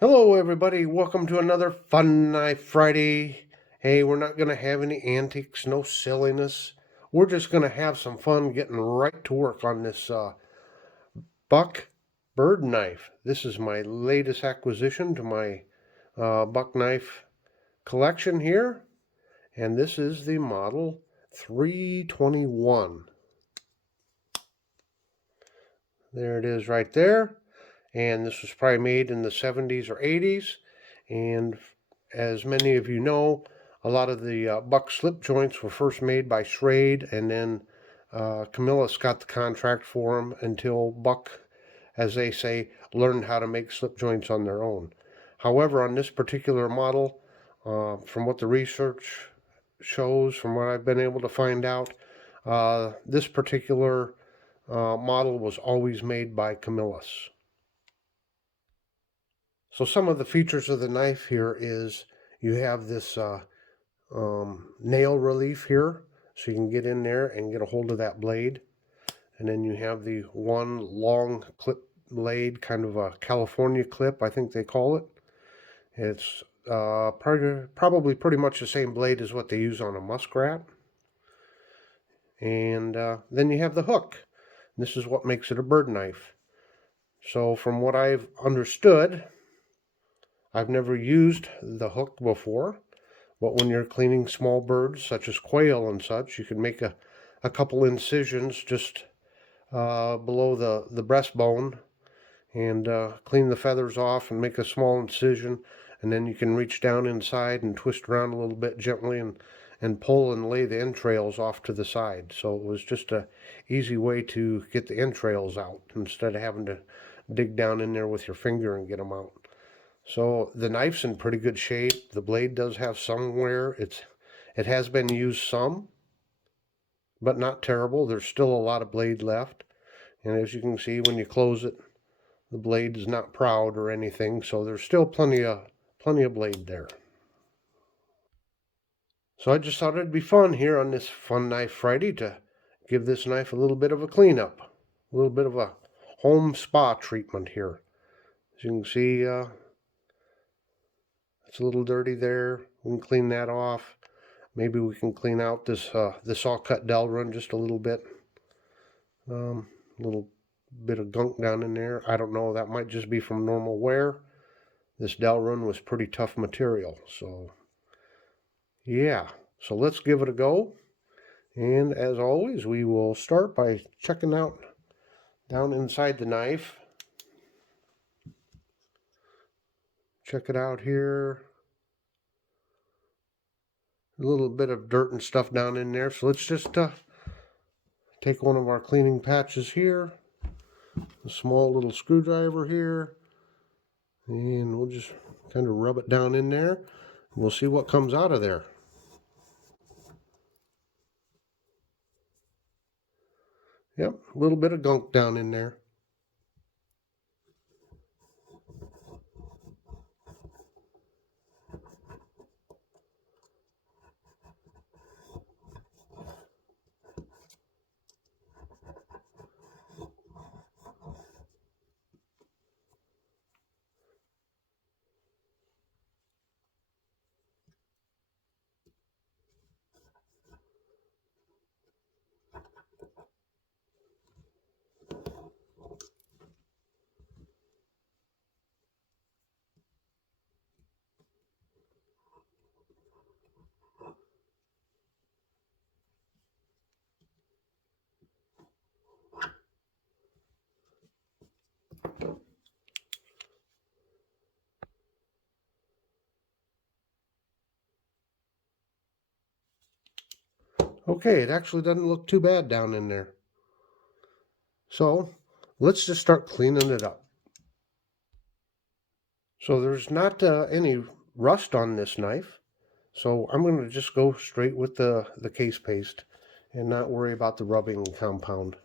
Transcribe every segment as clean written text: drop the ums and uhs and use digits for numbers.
Hello, everybody. Welcome to another Fun Knife Friday. Hey, we're not going to have any antics, no silliness. We're just going to have some fun getting right to work on this buck bird knife. This is my latest acquisition to my buck knife collection here, and this is the model 321. There it is right there. And this was probably made in the 70s or 80s. And as many of you know, a lot of the buck slip joints were first made by Schrade, and then Camillus got the contract for them until Buck, as they say, learned how to make slip joints on their own. However, on this particular model, from what the research shows, from what I've been able to find out, this particular model was always made by Camillus. So some of the features of the knife here is you have this nail relief here, so you can get in there and get a hold of that blade. And then you have the one long clip blade, kind of a California clip, I think they call it. It's probably pretty much the same blade as what they use on a muskrat. And then you have the hook. This is what makes it a bird knife. So from what I've understood, I've never used the hook before, but when you're cleaning small birds such as quail and such, you can make a couple incisions just below the breastbone and clean the feathers off and make a small incision, and then you can reach down inside and twist around a little bit gently and pull and lay the entrails off to the side. So it was just a easy way to get the entrails out instead of having to dig down in there with your finger and get them out. So the knife's in pretty good shape. The blade does have some wear. It has been used some, but not terrible. There's still a lot of blade left. And as you can see, when you close it, the blade is not proud or anything. So there's still plenty of blade there. So I just thought it'd be fun here on this Fun Knife Friday to give this knife a little bit of a cleanup, a little bit of a home spa treatment here. As you can see, it's a little dirty there. We can clean that off. Maybe we can clean out this saw cut dowel run just a little bit. Little bit of gunk down in there. I don't know. That might just be from normal wear. This dowel run was pretty tough material. So yeah. So let's give it a go. And as always, we will start by checking out down inside the knife. Check it out here. A little bit of dirt and stuff down in there. So let's just take one of our cleaning patches here. A small little screwdriver here. And we'll just kind of rub it down in there. We'll see what comes out of there. Yep, a little bit of gunk down in there. Okay, it actually doesn't look too bad down in there. So let's just start cleaning it up. So there's not any rust on this knife. So I'm going to just go straight with the case paste and not worry about the rubbing compound.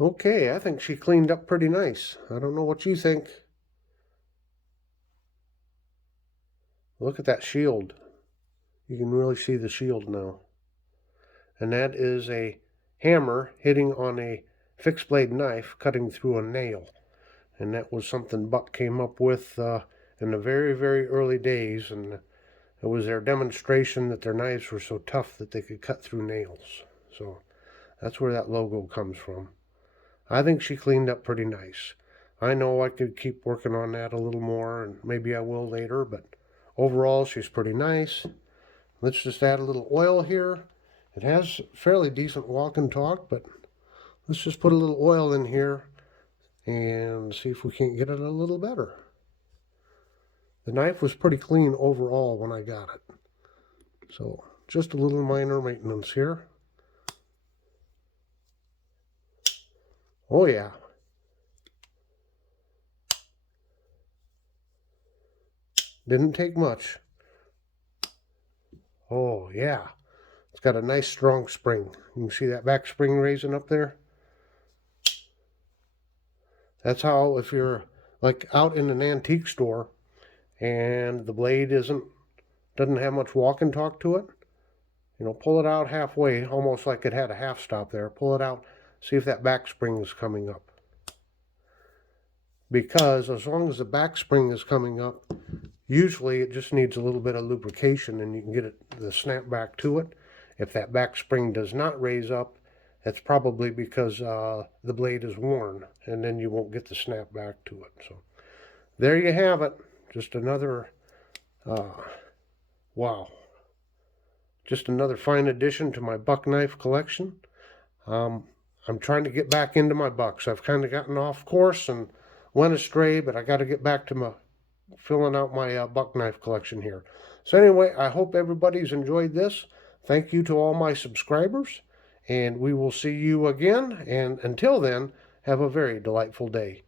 Okay, I think she cleaned up pretty nice. I don't know what you think. Look at that shield. You can really see the shield now. And that is a hammer hitting on a fixed blade knife cutting through a nail. And that was something Buck came up with in the very, very early days. And it was their demonstration that their knives were so tough that they could cut through nails. So that's where that logo comes from. I think she cleaned up pretty nice. I know I could keep working on that a little more, and maybe I will later, but overall she's pretty nice. Let's just add a little oil here. It has fairly decent walk and talk, but let's just put a little oil in here and see if we can't get it a little better. The knife was pretty clean overall when I got it. So just a little minor maintenance here. Oh yeah. Didn't take much. Oh yeah. It's got a nice strong spring. You can see that back spring raising up there. That's how, if you're like out in an antique store and the blade doesn't have much walk and talk to it, you know, pull it out halfway, almost like it had a half stop there. Pull it out, see if that back spring is coming up. Because as long as the back spring is coming up, usually it just needs a little bit of lubrication and you can get the snap back to it. If that back spring does not raise up, it's probably because the blade is worn, and then you won't get the snap back to it. So there you have it. Just another, wow. Just another fine addition to my buck knife collection. I'm trying to get back into my bucks. I've kind of gotten off course and went astray, but I got to get back to filling out my buck knife collection here. So anyway, I hope everybody's enjoyed this. Thank you to all my subscribers, and we will see you again. And until then, have a very delightful day.